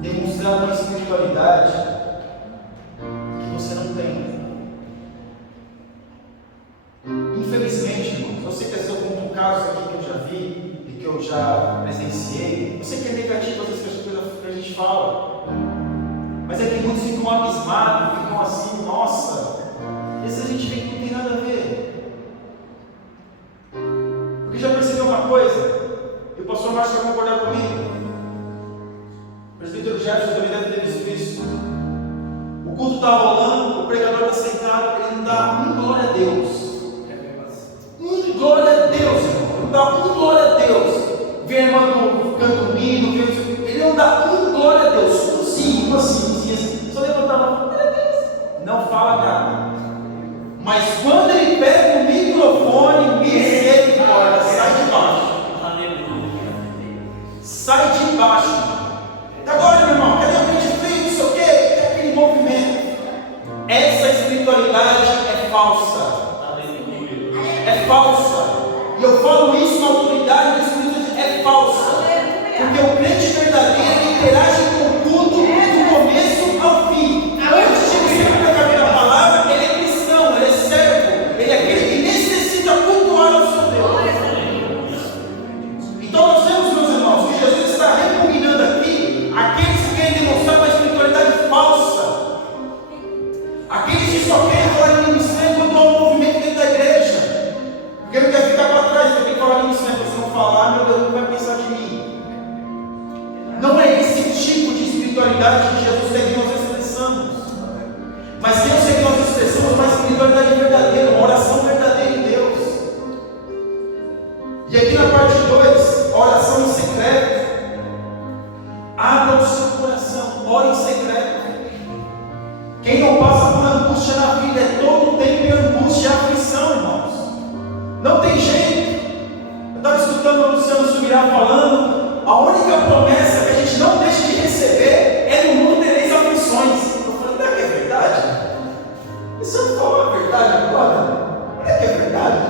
demonstrar uma espiritualidade que você não tem. Infelizmente, irmãos, eu sei que eu conto um caso aqui que eu já vi e que eu já presenciei. Eu sei que é negativo às vezes que a gente fala. Mas é que muitos ficam abismados, ficam assim, nossa, esse a gente vê que não tem nada a ver. Porque já percebeu uma coisa, e o pastor Márcio vai concordar comigo, o presbítero Jefferson também deve ter visto isso. O culto está rolando, o pregador está sentado, ele não dá glória a Deus. Glória a Deus, irmão, não dá glória a Deus. Vem a irmã cantando hino, ele não dá glória a Deus. Sim, assim, só levantar a mão, glória a Deus. Não fala nada. Mas quando ele pega o microfone, misericórdia, sai de baixo. Sai de baixo. Agora, meu irmão, cadê o crente feio, não sei o quê? É aquele movimento. Essa espiritualidade é falsa. É falsa. E eu falo isso na autoridade do Espírito, é falsa. Porque o crente verdadeiro interage com o culto do começo ao fim. Antes de você pregar a palavra, ele é cristão, ele é servo, ele é aquele que necessita cultuar o seu Deus. Então nós vemos, meus irmãos, que Jesus está repugnando aqui aqueles que querem demonstrar uma espiritualidade falsa, aqueles que só querem falar em ministério quando há um movimento dentro da igreja, porque não quer ficar para trás, porque tem que falar em ministério. Se não falar, meu Deus, não vai pensar de mim. Não é esse tipo de espiritualidade que Jesus tem que nós expressamos. Mas que eu sei que nós expressamos uma espiritualidade verdadeira, uma oração verdadeira em Deus. E aqui na parte 2, a oração em secreto. Abra o seu coração, ore em secreto. Quem não passa por angústia na vida é todo o tempo em angústia e aflição, irmãos. Não tem jeito. Eu estava escutando o Luciano Subirá falando. A única promessa que a gente não deixa de receber é no mundo tereis aflições. Eu falei, não é que é verdade? Isso não falou a verdade agora? Não é que é verdade?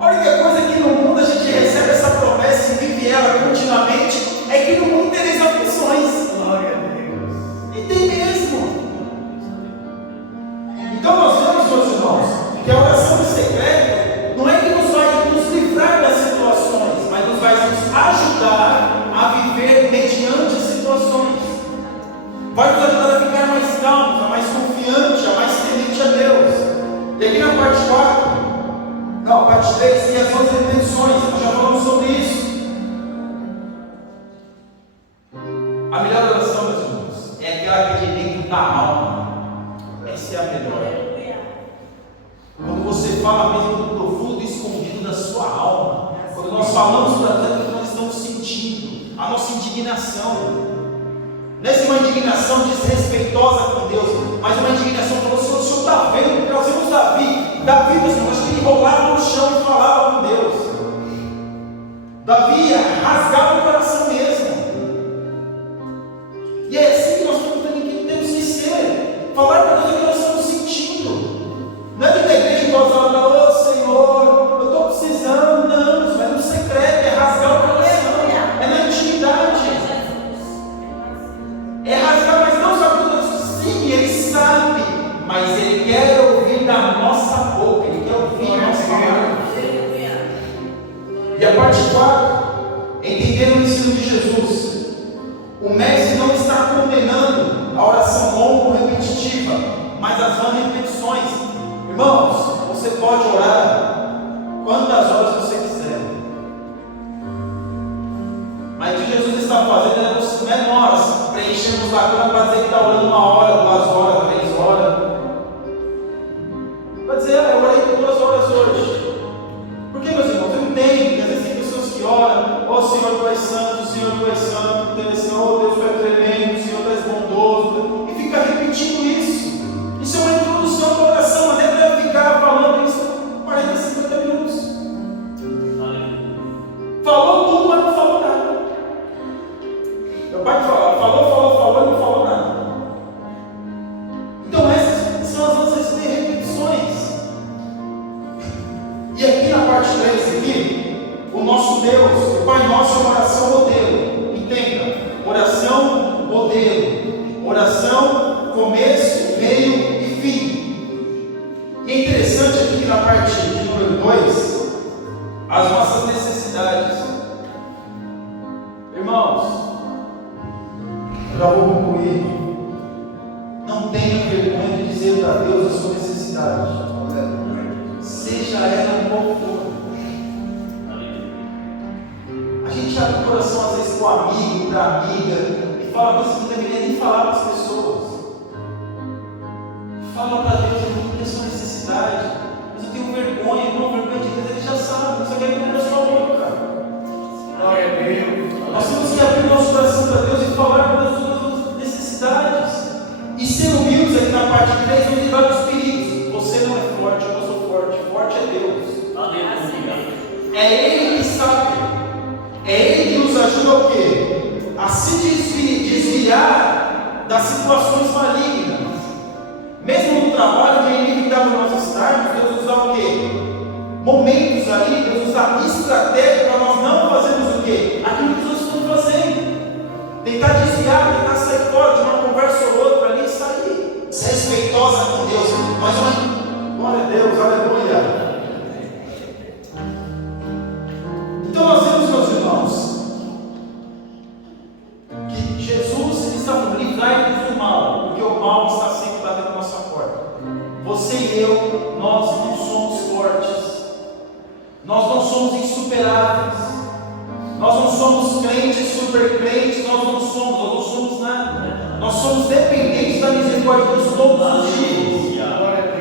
A única coisa que no mundo a gente recebe essa promessa e vive ela continuamente é que no mundo tereis aflições. Glória a Deus. E tem mesmo. Então nós vemos, meus irmãos, que a oração em secreto não é que nos vai nos livrar das situações, mas nos vai nos ajudar a viver mediante as situações. Vai nos ajudar a ficar mais calmos, a mais confiante, a mais temente a Deus. E aqui na parte 4, não, parte 3, tem as outras intenções, nós já falamos sobre isso. A melhor oração, meus irmãos, é aquela que é de dentro da alma. Essa é a melhor. Quando você fala mesmo do profundo e escondido da sua alma, quando nós falamos daquilo que nós estamos sentindo, a nossa indignação, não é uma indignação desrespeitosa com Deus, mas uma indignação que o Senhor está vendo, porque nós vemos Davi, meus irmãos, que ele rolava no chão e falava com Deus. Davi rasgava o coração mesmo. E é assim que nós temos que ser, falar para Deus o que nós estamos sentindo. Não é dentro da igreja em voz alta, ô Senhor, eu estou precisando, não, isso é no secreto, é rasgar o coração, é na intimidade, é rasgar, mas não só porque Deus, sim, Ele sabe, mas Ele quer ouvir da nossa boca, Ele quer ouvir a nossa palavra. E a parte 4, entender o ensino de Jesus. O mestre não está condenando a oração longa ou repetitiva, mas as vãs repetições. Irmãos, você pode orar quantas horas você quiser, mas o que Jesus está fazendo é nós preenchemos a lacuna para dizer que está orando 1 hora, 2 horas, 3 horas. nós às vezes temos repetições. E aqui na parte 3, aqui, o nosso Deus, o Pai Nosso é uma oração modelo. Entenda, oração modelo, oração começo, meio e fim. E é interessante aqui na parte de número 2, as nossas necessidades. Irmãos, já vou concluir. Não tenha vergonha de dizer para Deus a sua necessidade, seja ela qual for. A gente abre o coração às vezes para o amigo, para a amiga, e fala que você não deveria nem falar para as pessoas. Fala para Deus, eu não tenho a sua necessidade, mas eu tenho vergonha, irmão, vergonha de Deus, ele já sabe, você quer ir na sua boca. Glória a Deus. Nós temos que abrir nosso coração para Deus e falar para as nossas necessidades. E ser humildes aqui na parte 3, vamos livrar dos perigos. Você não é forte, eu não sou forte. Forte é Deus. Aleluia. É Ele que sabe. É Ele que nos ajuda o quê? A se desviar das situações malignas. Mesmo no trabalho, que é inevitável nós estarmos, Deus nos dá o quê? Momentos ali, Deus nos dá estratégia para nós não fazermos o quê? Aquilo que os outros estão fazendo. Tentar desviar, tentar sair fora de uma conversa ou outra ali e sair. Ser respeitosa com Deus. Mas glória a Deus, aleluia. Então nós vemos, meus irmãos, que Jesus ele está por livrar-nos do mal, porque o mal está sempre batendo na nossa porta. Você e eu, nós não somos fortes. Nós não somos insuperáveis. Nós não somos crentes, super crentes, nós não somos nada. Nós somos dependentes da misericórdia de Deus todos os dias.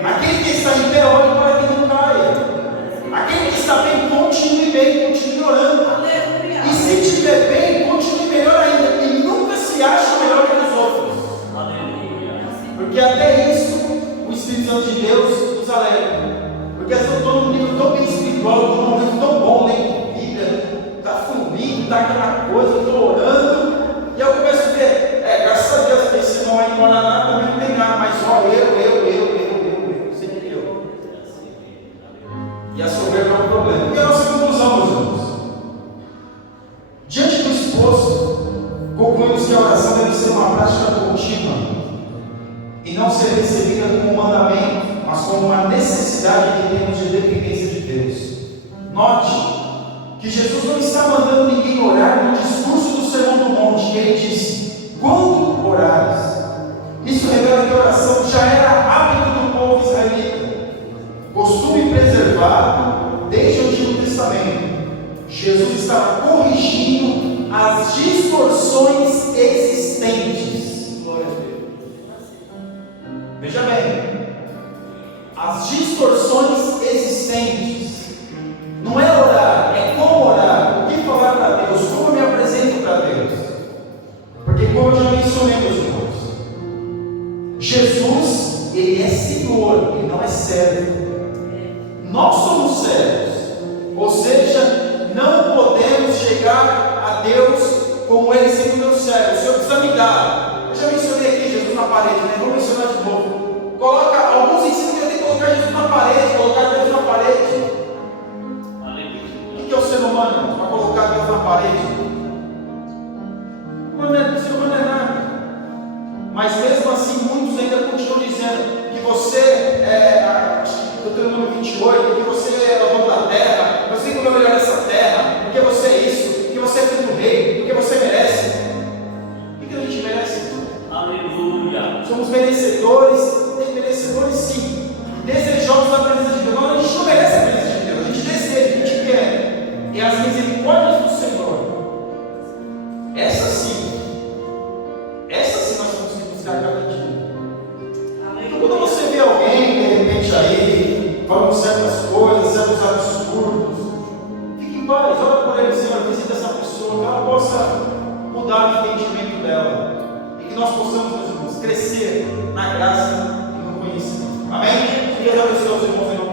Aquele que está em pé, olhe para que não caia. Aquele que está bem, continue bem, continue orando. E se estiver bem, continue melhor ainda. E nunca se acha melhor que os outros. Porque até isso, o Espírito Santo de Deus nos alegra. Porque eu estou num nível tão bem espiritual, estou num momento tão bom, lendo Bíblia. Está fluindo, está aquela coisa, eu estou orando, e eu começo a ver, graças a Deus, que esse não vai embora nada, também não tem nada, mas ó, eu, sempre eu. E a soberba é um problema. E a nossa conclusão, meus irmãos? Diante do exposto, concluímos que a oração deve ser uma prática contínua, e não ser recebida como um mandamento, mas como uma necessidade que temos de dependência de Deus. Note que Jesus não está mandando ninguém orar no discurso do Sermão do Monte, que ele disse: quando orares. Isso revela que a oração já era hábito do povo israelita, costume preservado desde o Antigo Testamento. Jesus estava corrigindo as distorções existentes. Veja bem, as distorções existentes. Não é orar, é como orar, o que falar para Deus, como eu me apresento para Deus. Porque como eu já mencionei, meus irmãos, Jesus, Ele é Senhor, Ele não é servo. Nós somos servos, ou seja, não podemos chegar a Deus como Ele sendo meu servo. O Senhor precisa me dar. Eu já mencionei aqui Jesus na parede, né? Vou mencionar de novo. Coloca, alguns ensinam que eu tenho que colocar Jesus na parede, colocar Deus na parede. O que é o ser humano, para colocar Deus na parede? O ser humano é nada. Mas mesmo assim, muitos ainda continuam dizendo que você Deuteronômio 28, que você é o dono da terra, você tem que melhorar essa terra, porque você é isso, porque você é filho do rei, porque você merece. O que a gente merece? Aleluia. Somos merecedores sim, desejosos da presença de Deus. Não, a gente não merece a presença de Deus, a gente deseja, a gente quer. E as misericórdias do Senhor, essa sim nós temos que buscar cada dia. Então, quando você vê alguém, de repente, aí, falando certas coisas, certos absurdos, fique em paz, ora por ele, Senhor, visita essa pessoa, que ela possa mudar o entendimento dela, e que nós possamos, meus irmãos, crescer na graça e no conhecimento. Amém? Deus abençoe os irmãos.